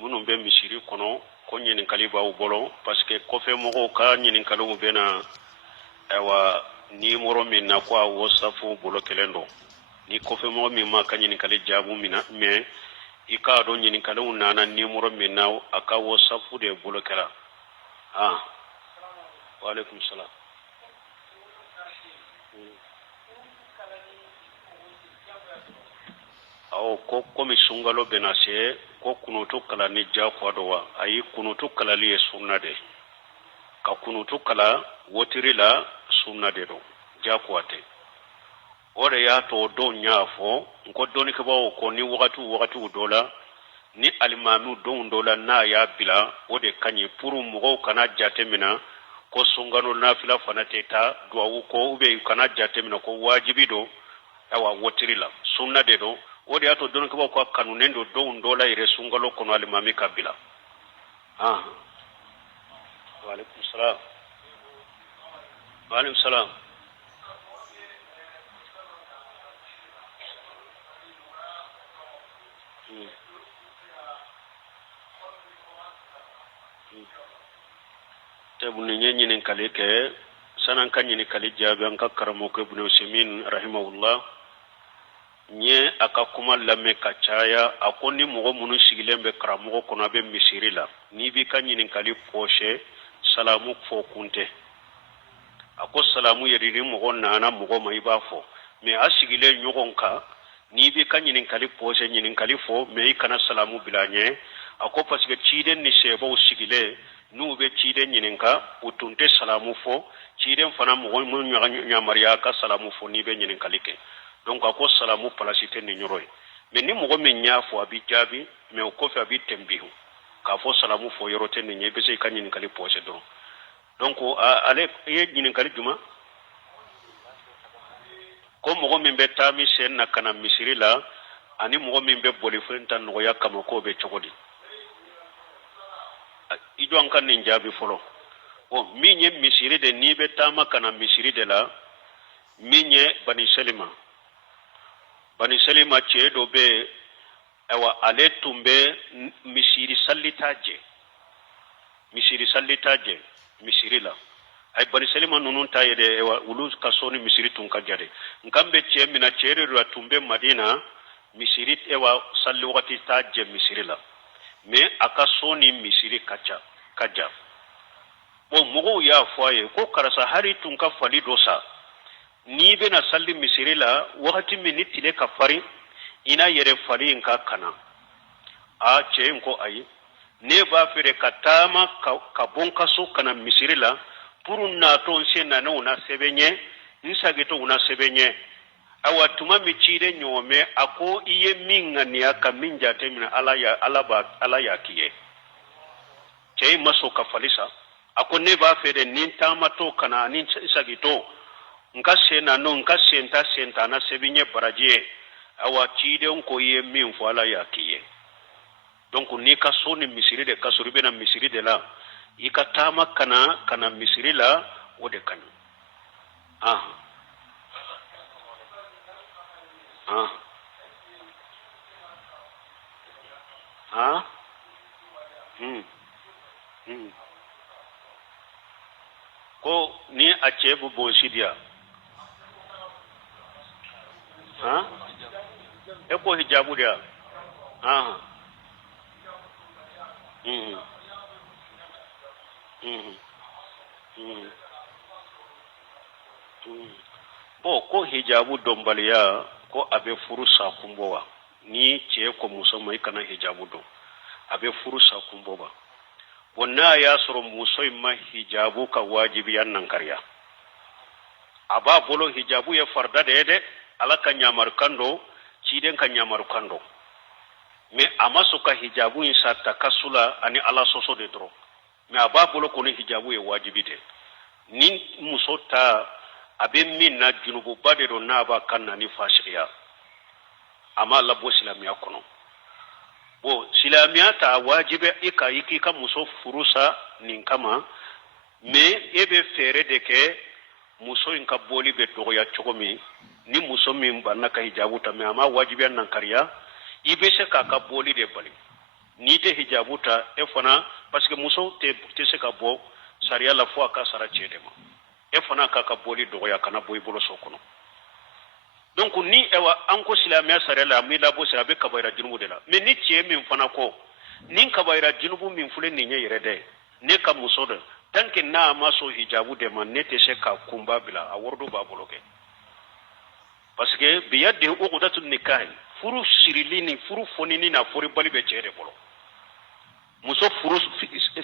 minnu bɛ misiri kɔnɔ ko ɲininkali b'aw bolo parce que kɔfɛ mɔgɔw ka ɲininkaliw bɛ na ayiwa nimoro min na ko awɔ safu bolo kelen don ni kɔfɛ mɔgɔ min ma ka ɲininkali jaabu min na mais i k'a dɔn ɲininkaliw nana nimoro min na a ka awɔ safu de bolo kɛra wa alaikum salam ko komi sunkalo bɛna se ko kunutu kalani diyagoya don wa ayi kunutu kalali ye sunna de ka kunutu kala wotiri la sunna de don diyagoya tɛ o de y'a to dɔw y'a fɔ n ko dɔnnikɛbaaw ko ni wagatiw dɔ la ni alimami don dɔ la n'a y'a bila o de ka ɲi pour mɔgɔw kana jate minɛ ko sunkalo nafila fana tɛ taa duwawu ko ou bien u kana jate minɛ ko wajibi don ayiwa wotiri la sunna de don o de y'a to dɔnnikɛbaaw ka kanunen don dɔw dɔ la yɛrɛ sunkalo kɔnɔ alimami ka bila wa alaikum salam tebu ni nye ɲininkali kɛ sanan ka ɲininkali jaabi an ka karamɔgɔ Ibn Usaimin rahimahullah nye a ka kuma lamɛn ka caya a ko ni mɔgɔ minnu sigilen bɛ karamɔgɔ kɔnɔ a bɛ misiri la n'i b'i ka ɲininkali pɔsɛ salamu fɔ kun tɛ a ko salamu yɛrɛ ni mɔgɔ nana mɔgɔ ma i b'a fɔ mais a sigilen ɲɔgɔn kan n'i b'i ka ɲininkali pɔsɛ ɲininkali fɔ mais i kana salamu bila ɲɛ a ko parce que ciden ni sɛbɛw sigilen n'u bɛ ciden ɲininka u tun tɛ salamu fɔ ciden fana mɔgɔ minnu yamaruya ka salamu fɔ n'i bɛ ɲininkali kɛ donc a ko salamu palasi tɛ nin yɔrɔ ye mais ni mɔgɔ min y'a fɔ a bɛ jaabi mais o kɔfɛ a bɛ tɛnbihu k'a fɔ salamu fɔ yɔrɔ tɛ nin ye i bɛ se i ka ɲininkali pɔsɛ dɔrɔn donc ale i ye ɲininkali jumɛn ko mɔgɔ min bɛ taa misɛn na ka na misiri la ani mɔgɔ min bɛ bolifɛn ta nɔgɔya kama k'o bɛ cogo di i jɔ an ka nin jaabi fɔlɔ min ye misiri de n'i bɛ taama ka na misiri de la min ye bani selima cɛ dɔ bɛ ayiwa ale tun bɛ misiri salita jɛ misiri la ay bani selima ninnu ta ye dɛ ayiwa olu ka so ni misiri tun ka jan dɛ nkan bɛ cɛ min na cɛ de don a tun bɛ madina misiri ayiwa sali wagati t'a jɛ misiri la mais a ka so ni misiri ka jan mɔgɔw y'a fɔ a ye ko karisa hari tun ka fali dɔ sa n'i bɛna sali misiri la wagati min ni tile ka farin i n'a yɛrɛ fali in ka kana cɛ in ko ayi ne b'a fɛ ka taama ka bɔ n ka so ka na misiri la pour natɔ n sen na ne u na sɛbɛn ɲɛ n sagitɔ u na sɛbɛn ɲɛ awa tuma min ciden ɲɔgɔn a ko i ye min ŋaniya ka min jate minɛ ala y'a k'i ye cɛ in ma sɔn ka fali sa a ko ne b'a fɛ ni n taamatɔ ka na ani n sagitɔ n ka sen na n ka sen ta na sɛbɛn ɲɛ baraji ye awa ciden ko i ye min fɔ ala y'a k'i ye donc n'i ka so ni misiri de ka sɔrɔ i bɛna misiri de la i ka taama ka na misiri la o de ka ɲi ko ni a cɛ bɛ bɔnsi di yan e ko hijabu di yan ko hijabu dɔnbaliya ko a bɛ furu sa kun bɔ wa ni cɛ ko muso ma i kana hijabu dɔn a bɛ furu sa kun bɔ wa n'a y'a sɔrɔ muso in ma hijabu ka wajibiya nankariya a b'a bolo hijabu ye farida de ye dɛ ala ka ɲamarukan don ciden ka ɲamarukan don mais a ma sɔn ka hijabu in sa takasu la ani ala sɔsɔ de dɔrɔn mais a b'a bolo ko ni hijabu ye wajibi de ni muso ta a bɛ min na junububa de don n'a b'a kan na ni fasigiya a ma labɔ silamɛya kɔnɔ silamɛya ta wajibi i k'i ka muso furu sa nin kama mais e bɛ fɛɛrɛ de kɛ muso in ka bɔli bɛ dɔgɔya cogo min ni muso min banna ka hijabu ta mais a ma wajibiya nankariya i bɛ se k'a ka bɔli de bali ni te hijabu ta e fana parce que muso te se ka bɔ sariya la fo a ka sara cɛ de ma e fana ka bɔli dɔgɔya kana bɔ i bolo so kɔnɔ donc ni ewa an ko silamɛya sariya la mi labɔ sira a bɛ kabaira junubu de la mais ni cɛ min fana ko ni kabaira junubu min filɛ nin ye yɛrɛ dɛ ne ka muso dɛ tant que n'a ma so hijabu de ma ne tɛ se ka kunba bila a wɔrɔdo b'a bolo kɛ parce que biyade uqdatu nikah furu sirili ni furu fonini na fori bali be cɛ de bolo muso furu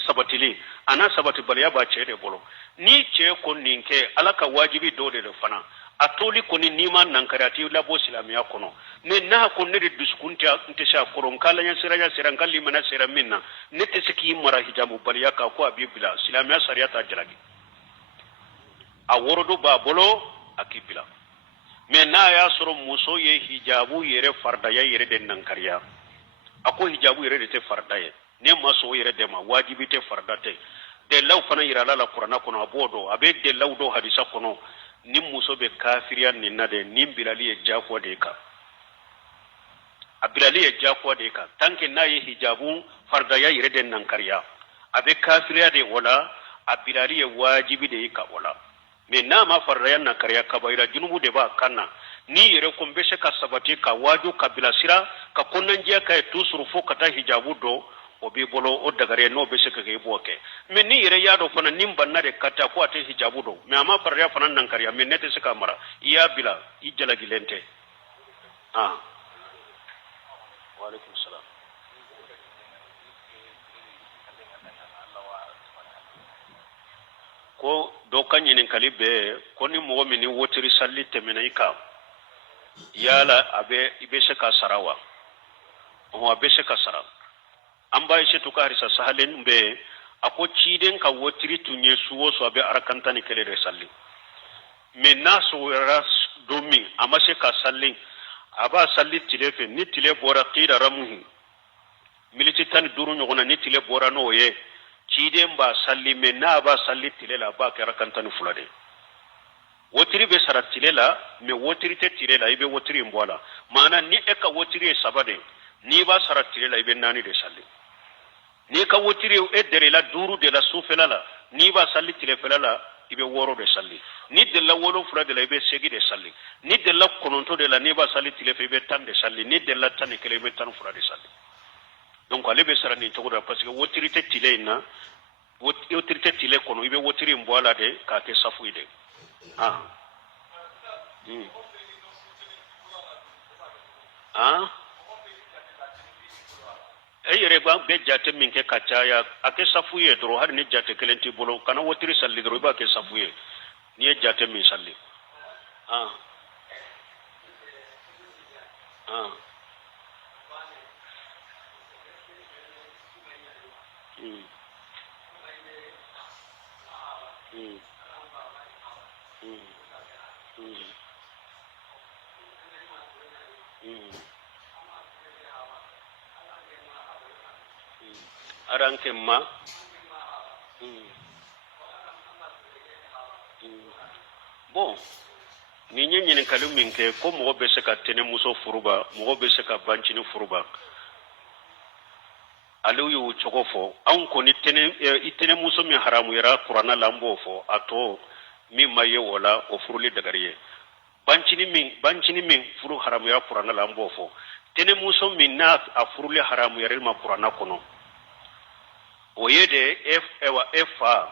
sabatili ana sabati baliya ba cɛ de bolo ni cɛ ko nin kɛ ala ka wajibi dɔ de fana a toli kɔni ni ma nankarati labo silamiya kɔnɔ mais n'a ko ne de dusukun tɛ se a kɔrɔ n k'alanya sera n ka limana sera min na ne tɛ se k'i mara hijabu baliya kan ko a b'i bila silamiya sariya t'a jalaki a wɔrɔdo b'a bolo a k'i bila mais n'a y'a sɔrɔ muso ye hijabu yɛrɛ faridaya yɛrɛ de nankariya a ko hijabu yɛrɛ de tɛ farida ye ne ma sɔn yɛrɛ de ma wajibi tɛ farida tɛ delilaw fana yirala la kuranna kɔnɔ a b'o dɔn a bɛ delilaw dɔn hadisa kɔnɔ ni muso bɛ kafiriya nin na de ni bilali ye jagoya de kan a bilali ye jagoya de kan tant que n'a ye hijabu faridaya yɛrɛ de nankariya a bɛ kafiriya de wala a bilali ye wajibi de ye ka wala mais n'a ma faridaya nankariya kabaira junubu de b'a kan na ni yɛrɛ ko n bɛ se ka sabati ka waaju ka bilasira ka kɔnɔnajɛya ka ye toujours fo ka taa hijabu dɔn o b'i bolo o dagare n'o bɛ se ka kɛ i b'o kɛ mais ni yɛrɛ y'a dɔn fana ni banna de ka taa ko a tɛ hijabu dɔn mais a ma faridaya fana nankariya mais ne tɛ se k'a mara i y'a bila i jalagilen tɛ waaleykum salaam ko dɔ ka ɲininkali bɛ ko ni mɔgɔ min ni wotiri sali tɛmɛna i kan yala i bɛ se ka sara wa a bɛ se ka sara an b'a ese to ka harisa sahalen bɛ a ko ciden ka wotiri tun ye su o su a bɛ arakanta ni kelen de sali mais n'a sɔrɔla don min a ma se ka sali a b'a sali tile fɛ ni tile bɔra kida ramuhi militi 15 ɲɔgɔn na ni tile bɔra n'o ye ciden b'a sali mais n'a b'a sali tile la a b'a kɛ arakanta ni 2 de wotiri bɛ sara tile la mais wotiri tɛ tile la i bɛ wotiri in bɔ a la maana ni e ka wotiri ye 3 de n'i b'a sara tile la i bɛ 4 de sali n'i ka wotiri e dɛrɛla 5 de la sufɛla la n'i b'a sali tilefɛla la i bɛ 6 de sali ni dɛrɛla 7 de la i bɛ 8 de sali ni dɛrɛla 9 de la n'i b'a sali tilefɛ i bɛ 10 de sali ni dɛrɛla 11 i bɛ 12 de sali donc ale bɛ sara nin cogo la parce que wotiri tɛ tile in na wotiri tɛ tile kɔnɔ i bɛ wotiri in bɔ a la de k'a kɛ safu ye de e yɛrɛ bɛ jate min kɛ ka caya a kɛ safu ye dɔrɔn hali ni jate kelen t'i bolo kana wotiri sali dɔrɔn i b'a kɛ safu ye n'i ye jate min sali aranke ma bon ni nye ɲininkali min kɛ ko mɔgɔ bɛ se ka tɛnɛmuso furuba mɔgɔ bɛ se ka bancini furuba ale y'o cogo fɔ anw kɔni i tɛnɛmuso min haramuyara kuranna la an b'o fɔ a tɔ min ma ye o la o furuli dagari ye bancini min furu haramuyara kuranna la an b'o fɔ tɛnɛmuso min n'a a furuli haramuyara ma kuranna kɔnɔ o ye de e fa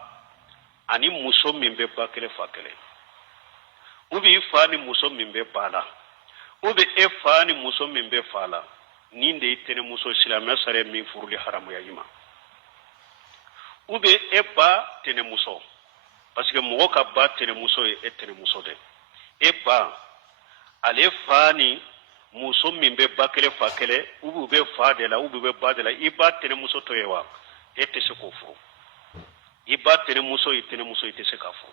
ani muso min bɛ ba kelen fa kelen ou bien i fa ni muso min bɛ ba la ou bien e fa ni muso min bɛ fa la nin de ye tɛnɛmuso silamɛya sariya min furuli haramuya i ma ou bien e ba tɛnɛmuso parce que mɔgɔ ka ba tɛnɛmuso ye e tɛnɛmuso de e ba ale fa ni muso min bɛ ba kelen fa kelen ou bien u bɛ fa de la ou bien u bɛ ba de la i ba tɛnɛmuso to ye wa e tɛ se k'o furu i ba tɛnɛmuso i tɛ se k'a furu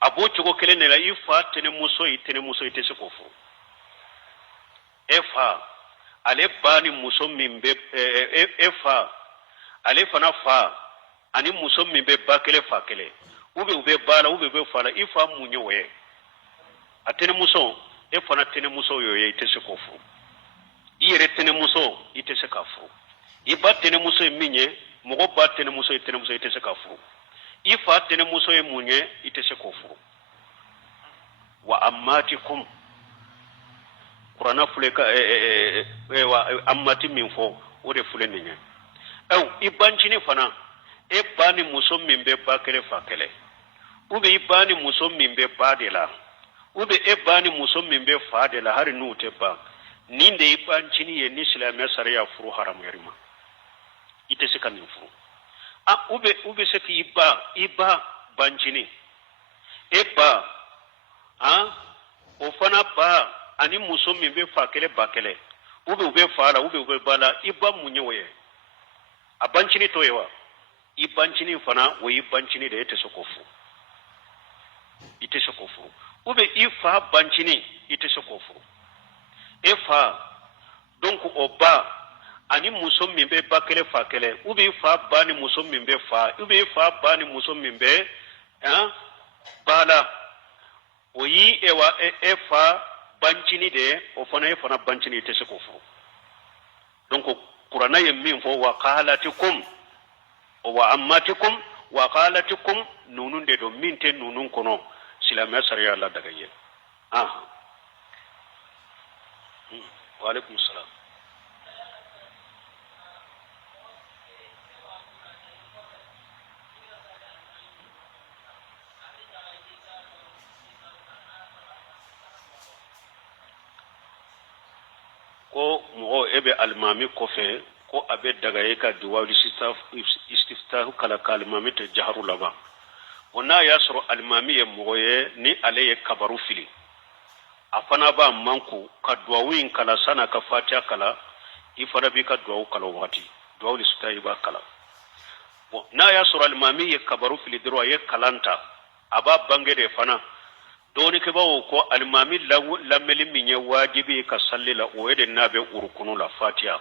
a b'o cogo kelen de la i fa tɛnɛmuso i tɛ se k'o furu e fa ale ba ni muso min bɛ e fa ale fana fa ani muso min bɛ ba kelen fa kelen ou bien u bɛ ba la ou bien u bɛ fa la i fa mun ye o ye a tɛnɛmuso e fana tɛnɛmuso y'o ye i tɛ se k'o furu i yɛrɛ tɛnɛmuso i tɛ se k'a furu iba tene muso ye minye mogo ba tene muso ye ite se ka furu ifa tene muso ye munye ite se ko furu wa ammatikum qur'ana fule ka wa ammati min fo o de fule ni nye ibanchini fana e bani muso min be ba kele fa kele ube ibani muso min be ba de la ube e bani muso min be fa de la har nu te ba ninde ibanchini ye ni islamiyya sariya furu haram yarima ite se kan furu ube se ki iba banchini e ba o fana ba ani muso min be fa kele ba kele ube fa la ube bala iba munye woye abanchini to yewa ibanchini fana wo ibanchini da ite sokofu ube ifa banchini ite sokofu efa donc oba ani muso min be bakele fa kele ube ifa bani muso min be fa ube ifa bani muso min be bala oyi ewa efa banchini de o fana efana banchini ite sokofu donc qur'ana ye min fo wa qalatikum wa ammatikum wa qalatikum nunun de do minte nunun kono silama sariya Allah daga ye wa alaikum salam ko mo ebe almami ko fe ko abe daga ye ka duwa istiftahu kala kalmami te jaharu laba ona ya soro almami ye moye ni ale ye kabaru fili afana ba manku ka duwawin kala sana ka fatiha kala ifara bi ka duwawu kala wati duwawu istiftahi ba kala na ya soro almami ye kabaru fili dirwa ye kalanta aba bangede fana doni ke bawo ko almami lameli minye wajibi ka sallila o yede nabe urukunu la fatiha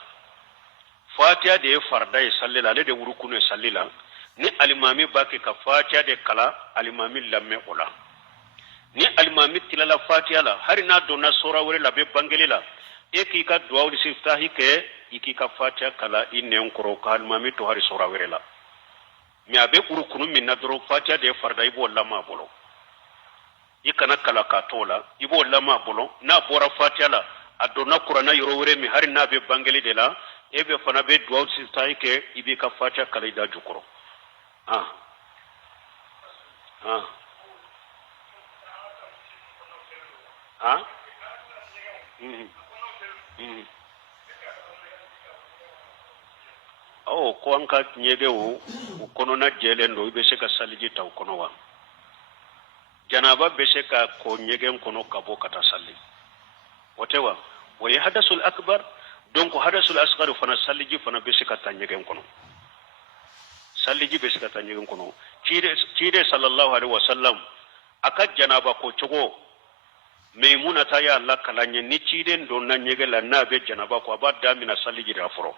de farda e sallila le de urukunu e sallila ni almami baki ka fatiha de kala almami lamme ola ni almami tilala fatiha la harina donna sura wore la be bangeli la e ki ka duwa ul siftahi ke iki ka fatiha kala inne ko ka almami to hari sura wore la mi abe urukunu min nadro fatiha de farda ibo lama bolo ikana kala ka tola ibo lama bolo na bora fatiha la adona qur'ana yoro wore mi hari na be bangeli de la ebe fana be duwa sistai ke ibi ka fatiha kala ida jukuro ko anka nyege u kono na jele ndo ibe se ka saliji taw kono wa janaba be se ka ko nyege kono kabo kata salli wotewa wa yahdasul akbar donc hadasul asghar fana saliji fana be se ka tanyege kono salliji be sika tanyegen kono cide sallallahu alaihi wasallam aka janaba ko chogo maimuna ta ya Allah kalanye ni cide ndo na nyege la na be janaba ko abada mina salliji da furo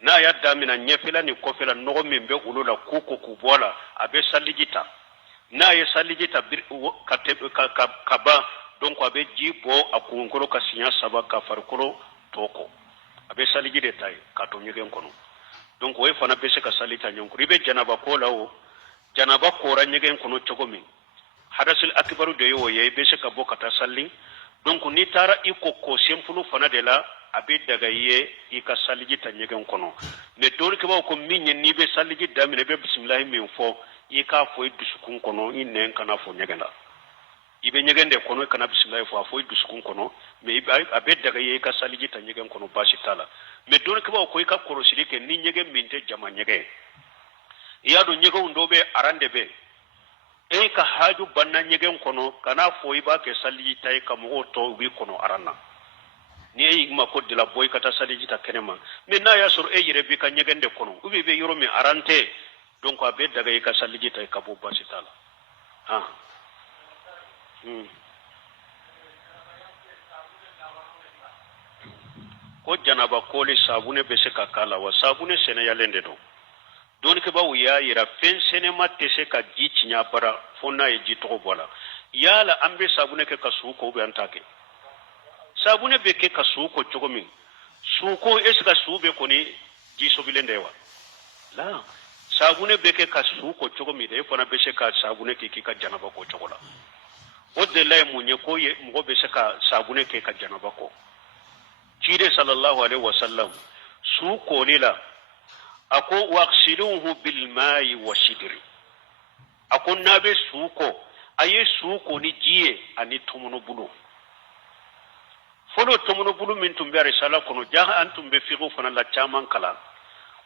na ya da mina nyefela ni kofela no min be ulula kuko kubola abe salliji ta na ya salliji ta ka ba donc abe jibo akunkolo kasinya saba ka farkolo toko abe salliji de tay ka to nyegen kono donc way fana be se ka salita nyonko ribe janaba ko lawo janaba ko ran nyegen kono chogomi hadasul akbaru de yo ye be se ka bokata salli donc ni tara iko ko sempulu fana de la abe daga ye ika saliji ta nyegen kono me dol ke ba ko minye ni be saliji damine be bismillah min fo ika fo idusukun kono inen kana fo nyegenda ibe nyegende kono kana bismillah fo idusukun kono me abe daga ye ika saliji ta nyegen kono bashi tala me don ke ba ko ka korosiri ke ni nyege minte jama nyege ya do nyege ndobe arande be e ka haju banna nyege kono kana foi ba ke saliji tay kam o to wi kono aranna ni e ma ko de la boy kata saliji ta kenema me na ya sur e yire bi ka nyege nde kono ubi be yoro mi arante donc abe daga e ka saliji tay ka bo basitala ko janaba koli sabune be se ka kala wa sabune sene yalende do don ke ba wuya yira fen sene matte se ka ji cinya bara fonna e ji to bola yala ambe sabune ke ka suko be antake sabune be ke ka suko chogomi suko eska sube koni ji sobilen de wa la sabune beke ka su ko cogo mi de fana be se ka sabune ke ka janaba ko cogo la o de lay munye ko ye mo be se ka sabune ke ka janaba ko jide sallallahu alaihi wasallam su ko lila ako waqsiluhu bil ma'i wa sidri ako nabe su ko aye su ko ni jiye ani tumuno bulu folo tumuno bulu min tumbe risala kono jaha antum be fiqhu fana la chaman kala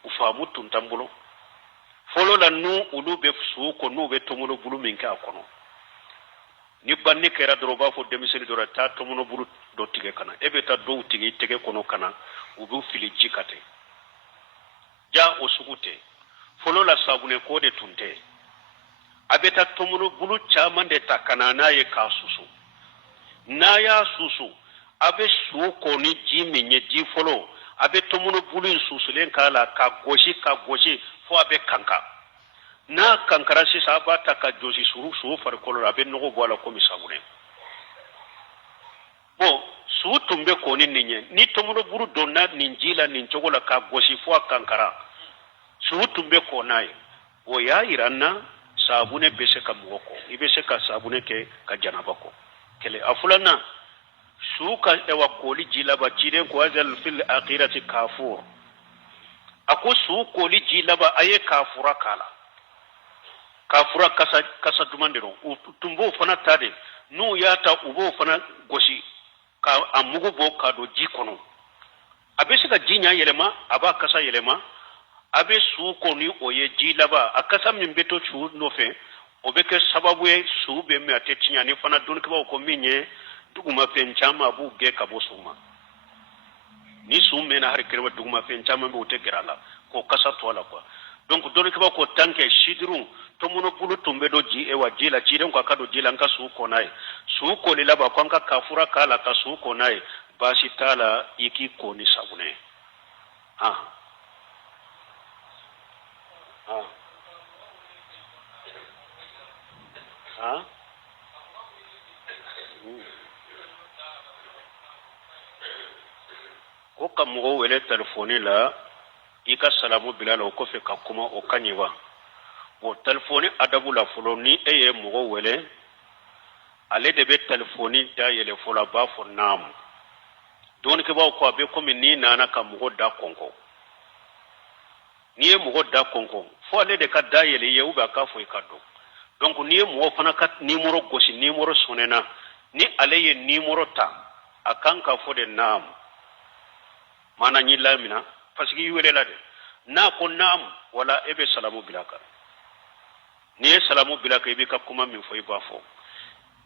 ufamu tuntambulo folo la nu ulu be su ko nu be tumuno bulu min ka kono ni banni kera droba fo demiseni dora ta tumuno bulu do tige kana ebe ta do tige tege kono kana ubu fili jikate ja osugute folo la sabune ko de tunte abeta tumuno bulu chaman de takana na ye ka susu na ya susu abe su ko ni ji minye ji folo abe tumuno bulu susu len kala ka goshi fo abe kanka na kankara si saba ta ka josi suru su far kolo abe no bo ala ko mi sabune bo su tumbe ko ni ninye ni tumuno bulu donna ninjila nin chogola ka goshi fo kankara su tumbe ko nayi o ya iranna sabune be se ka mwoko ibe se ka sabune ke ka janaba ko kele afulana suka ewa koli jilaba jide ko azal fil akhirati kafur ako su koli jilaba aye kafura kala kafura kasa dumandiro tumbo fana tade nu yata ubo fana goshi ka amugo bo ka do jikono abe se ka jinya yelema aba kasa yelema abe su ko ni oye jilaba akasa min beto chu no fe obeke sababu e su be me atetinya ni fana don ke ba ko minye duguma fen chama bu ge ka bosuma ni su me na har kirwa duguma fen chama bu te gerala ko kasa to la ko donc don ke ba ko tanke shidru to muno bulu tumbe do ji e wa jila ji den ko ka do jila nka su ko nai su ko le laba ko nka kafura kala ka su ko nai bashi tala iki ko ni sabune ko ka mɔgɔ wele telefoni la i ka salamu bila la o kɔfɛ ka kuma o ka ɲi wa o telefoni adabu la fɔlɔ ni e ye mɔgɔ wele ale de bɛ telefoni da yɛlɛ fɔlɔ a b'a fɔ naamu dɔɔnikɛbaw ko a bɛ komi n'i nana ka mɔgɔ da kɔnkɔn n'i ye mɔgɔ da kɔnkɔn fo ale de ka da yɛlɛ i ye ou bien a k'a fɔ i ka dɔn donc n'i ye mɔgɔ fana ka numéro gosi numéro sɔnɛna ni ale ye numéro ta a kan ka fɔ de naamu mana nyi lamina parce que yure la de na ko nam wala ebe salamu bilaka ni salamu bilaka ibe ka kuma min fo iba fo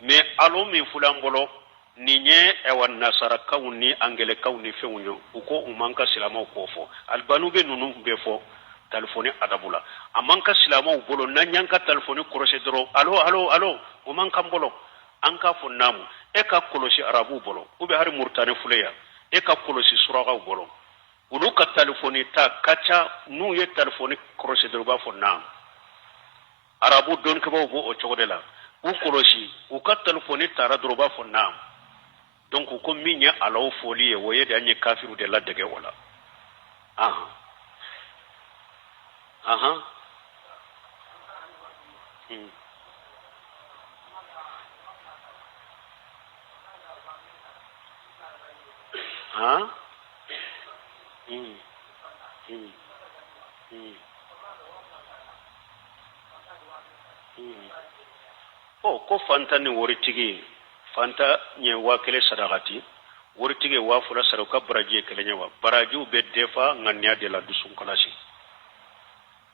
mais alo min fulan bolo ni nye e wan nasara kawni angele kawni fewunyo uko umanka silama ko fo albanu be nunu be fo telefoni adabula amanka silama bolo nanyanka telefoni korose dro allo umanka bolo anka fo namu e ka kolosi arabu bolo ube hari murtane fuleya e ka kolosi suraga bolo ulu ka telefoni ta kacha nu ye telefoni korose dro ba fo nam arabu don ke bo o chogodela u kolosi u ka telefoni tara dro ba fo nam donc ko minya alaw foliye woye da nyi kafiru de la dege wala ko fanta ni woritigi fanta nye wakele sadakati woritigi wafula saruka baraji kelenya wa baraji be defa nganya de la dusun kalasi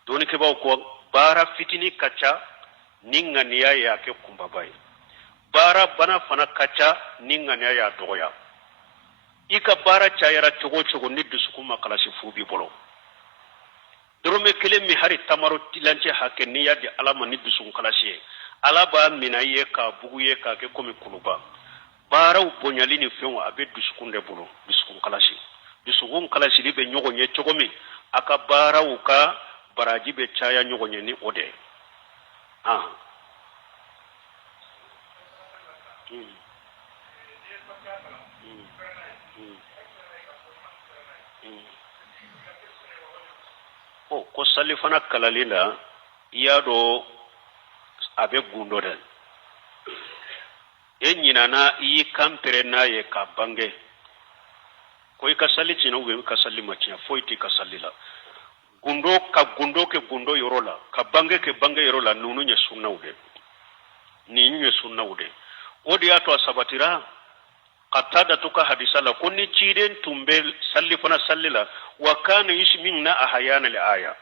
doni ke baw ko bara fitini kacha ningania ya ke kumbabai bara bana fana kacha ningania ya doya ika bara chayara chogo ni dusukuma kalasi fubi bolo dorome kele mi hari tamaro tilanche hakeniya de alama ni dusun kalasi alaba minaye ka buguye ka ke komi kuluba bara ubonyali ni fenwa abe dusukunde bolo dusukun kalasi libe nyogo nye chogomi aka bara uka baraji be chaya nyogo nye ni ode ko salli fana kalalila iya do abe gundo de e nyinana yi kampere na ye ka bange ko ka salli cino we ka salli macina foyti ka sallila gundo ke gundo yorola ka bange ke bange yorola nunu nye sunna ude ni nye sunna ude odi ato sabatira qatada tuka hadisala kunni ciden tumbe salli fana sallila wa kana yishminna ahyana li aya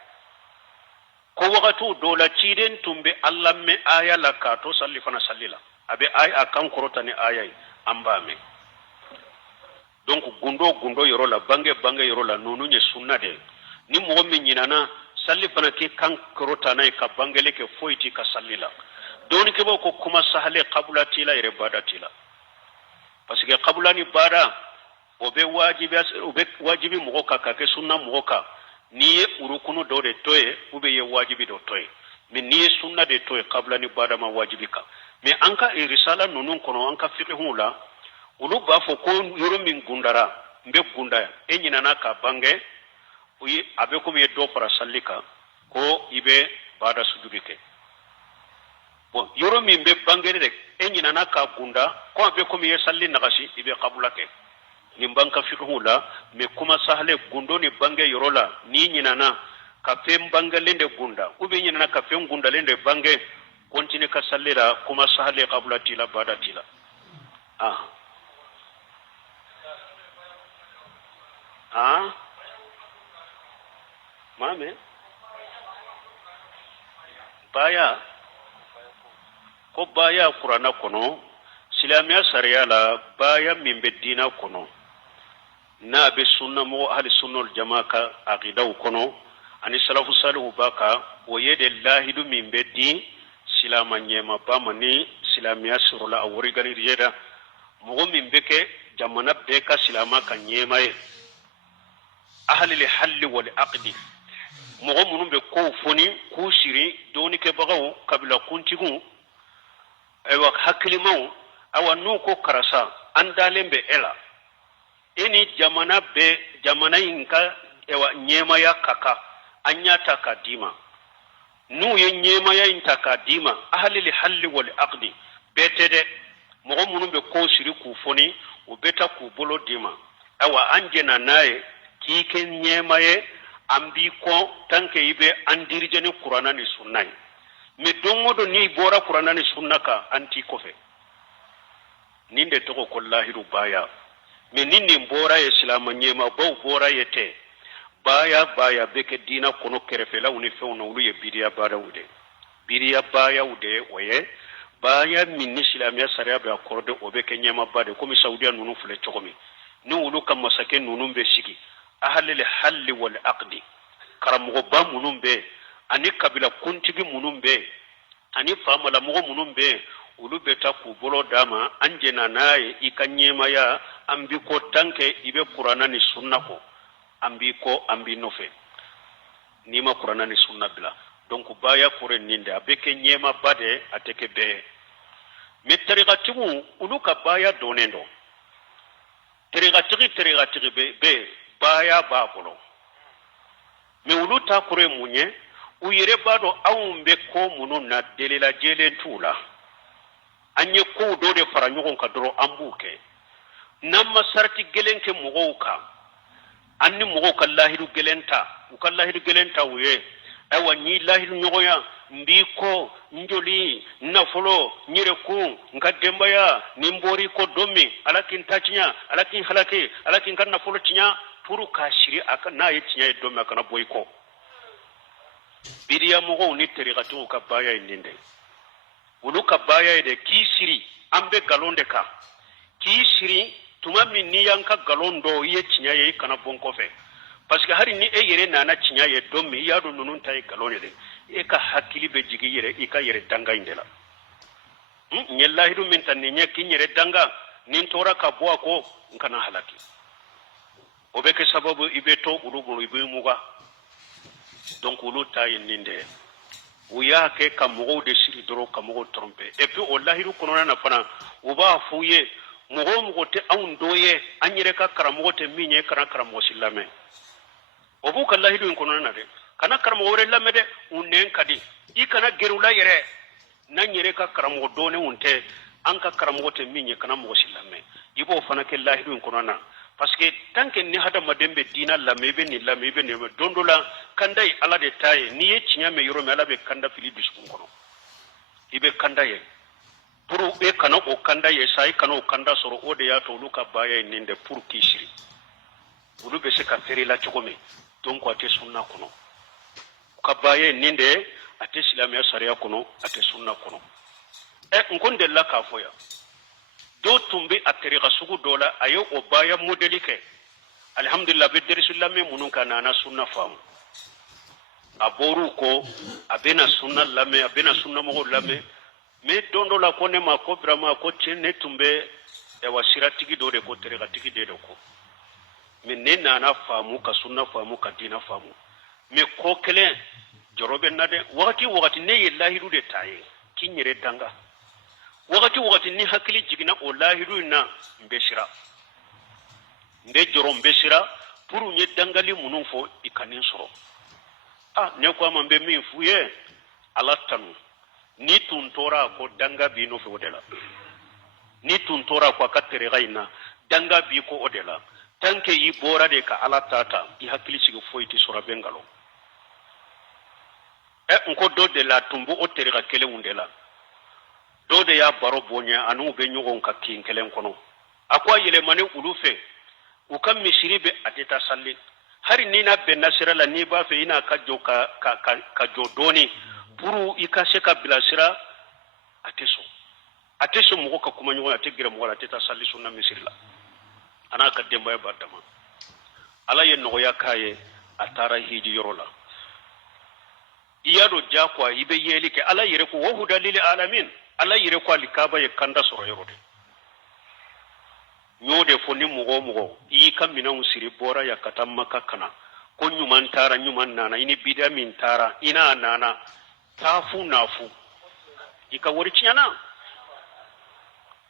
ko wakatu dola ciden tumbe Allah me aya la ka to salli fana sallila abe aya akan korota ni aya ambame donc gundo yorola bange yorola nunu nye sunna de ni mo min nyinana salli fana ke kan korota nay ka bangele ke foyti ka sallila doni ke ko kuma sahale qabla tila ire bada tila parce que qabla ni bada obe wajibi mo ka ke sunna mo ka ni urukunu do de toye ube ye wajibi do toye min ni sunna de toye qabla ni bada ma wajibi ka mais anka e risala nunun kono anka fiqhula ulu ba fo ko yoro min gundara mbe gunda e nyinana ka bange uyi abe ko mi do fara sallika ko ibe bada sujudike bon yoro min be bange de e nyinana ka gunda ko abe ko mi salli nagashi ibe qabulake ni banka fiqhula me kuma sahle gundo ni bange yorola ni nyinana ka fem bange lende gunda ube nyinana ka fem gunda lende bange continue ka sallira kuma sahle qabulati la bada tila mame baya ko baya qur'ana kono silamiya sariya la baya min be dina kono na be sunna mo ahli sunnul jamaa ka aqidaw kono ani salafu salihu baka o yede lahidu min be di silama nyema bamani silamiya surula awori gani riyeda mo min be ke jamana be ka silama ka nyema e ahli li halli wal aqdi mo munum be ko foni ku shiri doni ke bagaw kabila kuntigu ewa haklimaw awannu ko karasa andalembe ela eni jamana inka ewa nyema ya kaka anyata kadima nu ye nyema ya inta kadima ahli li halli wal aqdi betede mo munum be ko shiri ku foni o beta ku bolo dima awa anjena naye kike nyema ye ambi ko tanke ibe andirje ni qur'ana ni sunna mi dongodo ni bora qur'ana ni sunna ka anti kofe ninde to ko lahiru baya mi ninni bora islam nyema bo bora yete baya beke dina kono kerefela uni fewno ulu ye bidiya baya ude oye baya min islamia sariya be akorde obeke nyema bade komi saudiya nunu fule chokomi ni ulu kam masake nunu be sigi ahli halli wal aqdi karamugo ba munum be ani kabila kuntigi munum be ani famala mugo munum be ulu beta ku bolo dama anjena naye ikanyema ya ambi ko tanke ibe qur'ana ni sunna ko ambi nofe nima qur'ana ni sunna bila donc baya kure ninde abeke nyema bade ateke be mi tariqatimu ulu ka baya donendo tariqati be baya ba bolo me uluta kure munye uyere bado awumbe ko munun na delela jelen tula anye ko do de faranyogon ka doro ambuke namma sarti gelenke mugoka anni mugoka lahiru gelenta ukallahiru gelenta uye awa ni lahiru nyogoya mbiko njoli nafolo nyireku nkadembaya nimbori ko domi alakin tachinya alakin halake alakin kan nafolo chinya puru kashiri aka na yitinya domi aka na boyko bidiya mugo ni tariqatu ka baya indinde ulu ka baya de kisiri ambe galonde ka kisiri tuma min ni yanka galondo ye chinya ye kana bonko fe parce que hari ni e yere nana chinya ye domi ya do nunun tay galone de e ka hakili be jigi yere e ka yere danga indela nyellahi dum min tan ni nyeki yere danga nin tora ka bo ko nkana halaki obeke sababu ibeto ulugo ibe muga donc ulu tay ninde uya ke kamugo de siri doro kamugo trompe et puis wallahi ru kono na fana uba fuye mugo te awun doye anyere ka karamugo te minye kana karamo silame obu kallahi du kono na de kana karamo wore lamede unnen kadi ikana gerula yere nan yere ka karamo done unte an ka karamo te minye kana mo silame ibo fana ke lahidu kono na parce que tant que ni hada madembe dina lamebe ni dondola kandai ala de taye ni ye cinya me yoro me ala be kanda fili biskun kono ibe kanda ye pour be kana o kanda ye sai kana o kanda soro o de ya to luka baya ninde pour kishiri ulu be se ka feri la chokome donc ate sunna kono ka baya ninde ate silamiya sariya kono ate sunna kono nkonde la ka foya do tumbe ateriga sugu dola ayo o baya modeli ke alhamdulillah be derisullah me munun kana na sunna famu aboru ko abena sunna lame abena sunna mo lame me dondo la kone ma ko brama ko chene tumbe e wasira tigi do de ko teriga tigi de ko me ne na famu ka sunna famu ka dina famu me ko kele jorobe nade wakati ne yillahi du de taye kinyere danga wakati ni hakili jigina o lahiru na mbeshira nde joro mbeshira puru nye dangali munun fo ikanin soro ne ko ambe min fuye alatanu ni tuntora ko danga bi no fe odela ni tuntora ko akatere gaina danga bi ko odela tanke yi bora de ka alatata i hakili sigi fo iti sora bengalo nko do de la tumbu o tere ga kele undela do de ya baro bonya anu be nyugo ka kin kelen kono akwa yele mane ulufe ukam misiri be ateta salli hari ni na be nasira la ni ba fe ina ka joka ka jodoni puru ikase ka bilasira ateso mugo ka kuma nyugo ategira mugo ateta salli sunna misiri la ana ka demba ya badama ala ye no ya kaye atara hiji yorola iyado jakwa ibe yeli ke ala yire ko wahuda lil alamin ala yire ko alikaba ye kanda soro yorode nyode fo ni mugo yi kamina usiri bora ya katamma kakana ko nyuman tara nyuman nana ini bidamin tara ina nana tafu nafu ika wori ciana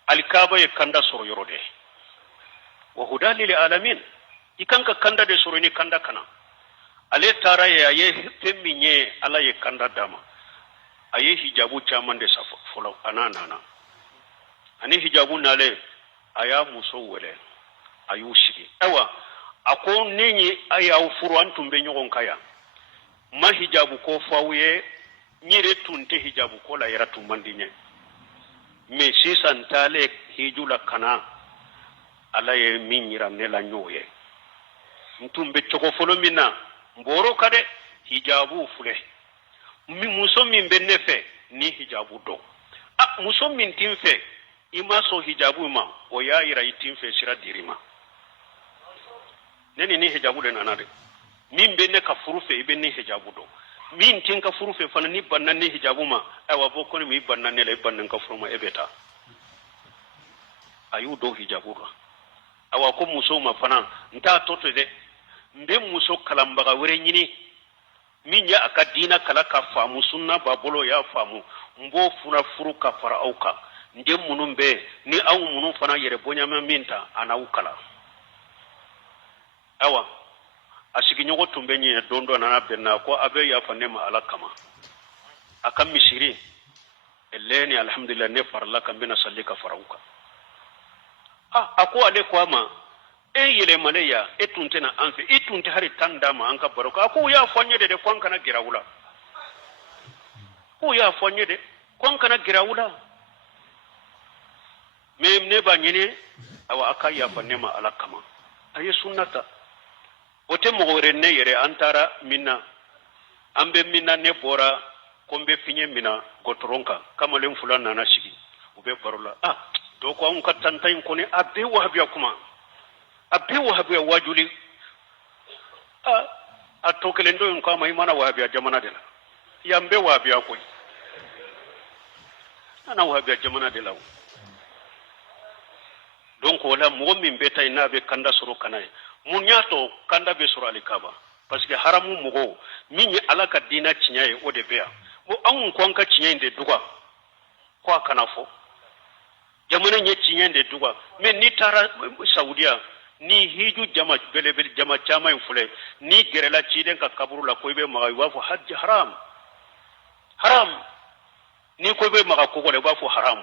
alikaba ye kanda soro yorode wahuda lil alamin ikanka kanda de soro ni kanda kana ale tara ye temminye ala ye kanda dama aye hijabu chaman de safo folo anana ani hijabu nale aya muso wele ayu shigi ewa ako ninyi aya ufuru antumbe nyogon kaya ma hijabu ko fawye nyire tunte hijabu ko la yara tumbandinye me sisan tale hijula kana ala ye minyira nela nyoye ntumbe choko folo mina mboro kade hijabu fule mi muso min be nefe ni hijabu do muso min timfe ima so hijabu ma o ya ira itimfe sira dirima neni ni hijabu de nanade min be ne ka furufe ibe ni hijabu do min tin ka furufe fana ni banna ni hijabu ma awa boko ni mi banna ne le banna ka furuma ebeta ayu do hijabu do awa ko muso ma fana nta toto de mbe muso kalambaga were nyini minya akadina kala ka famu sunna babolo ya famu mbo funa furu ka fara auka nde munun be ni awu munun fana yere bonya minta ana ukala awa asigi nyogo tumbe nyi dondo na benna ko abe ya fanne ma alakama akam misiri eleni alhamdulillah ne farla kan bina sallika farauka ako ale ko ama yele maleya etunte na anfe etunte hari tanda ma anka baroko ako ya fonye de kon kana girawula ko ya fonye de kon kana girawula me ne ba nyine awa aka ya fanne ma alakama ayi sunnata ote mogore ne yere antara minna ambe minna ne bora kombe finye mina gotoronka kama len fulana na shigi ube barola do ko an katanta in kone abbe wahabiya kuma abbe wahabiya wajuli a tokele ndo in kama imana wahabiya jamana de la yambe wahabiya ko ana wahabiya jamana de la donc wala mo min beta ina be kanda soro kanai mun nyato kanda be soro alikaba parce que haramu mugo minyi alaka dina cinyaye o de bea mo an ko an ka cinyaye de duga ko kana fo jamana nye cinyaye de duga men ni tara saudiya ni hiju jama belebel jama chama infule ni gerela ciden ka kaburu la ko be maga wa fu hajj haram haram ni ko be maga ko le ba fu haram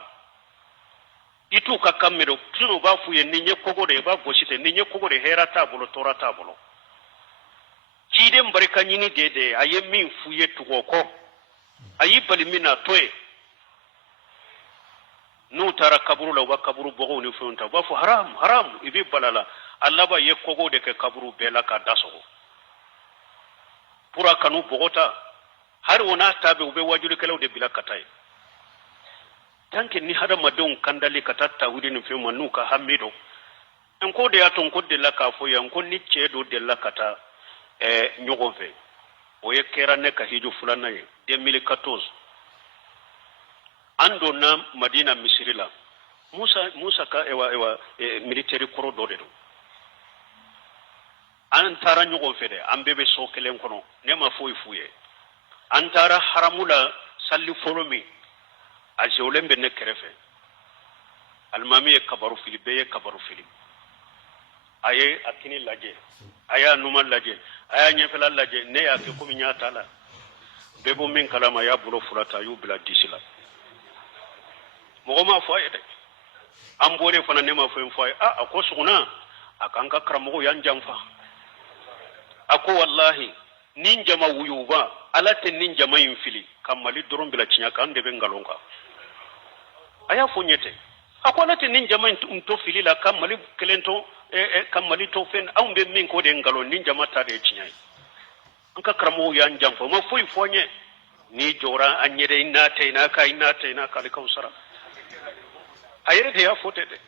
itu ka kamero kino ba fu ye ni nye ko de ba gosite ni nye ko de hera tabulo tora tabulo ciden barka nyini dede aye min fu ye tugo ko ayi bali mina toy nu tara kaburu la wa kaburu bogo ni funta ba fu haram haram ibi balala Allah ba ye kogo de ke kaburu bela ka daso pura kanu bogota har wona tabe ube wajulu kelaw de bila katay tanke ni hada madon kandali katatta wudin fi manuka hamido en ko de aton ko de la ka fo yan ko ni cedo de la kata nyogo fe o ye kera ne ka hiju fulana ye 2014 ando na Madina Misrila Musa ka ewa military corridor do an tara nyogo fede an bebe so kelen kono ne ma foyi fuye an tara haramula salli folomi a jewlembe ne kerefe almami e kabaru fili beye kabaru fili aye akini laje aya numa laje aya nyefela laje ne ya ke ko nyata la bebo min kalama ya bulo fulata yu bila disila mo ma foye de an bore fana ne ma foye ako suguna akanka karamo yan jamfa ako wallahi nin jama wuyuba alate nin jama infili kamali doron bila cinya kan de bengalonga aya fonyete ako alate nin jama to fili la kamali kelento kamali to fen am be min ko de ngalo nin jama ta de cinya anka karamo yan jamfa ma fuy fonye ni jora anyede ina teina kali kausara ayere de ya fotete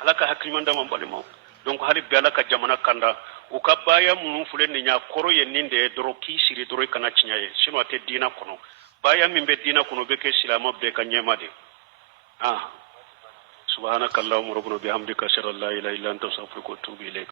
alaka hakimanda mambale mo donc hali be alaka jamana kanda ukabaya munu fule ni nya koro ye ninde doro ki siri doro kana cinyaye sino ate dina kono baya mimbe dina kono be ke silama be ka nyema de subhanakallahumma rabbuna bihamdika shalla la ilaha illa anta astaghfiruka wa atubu ilayk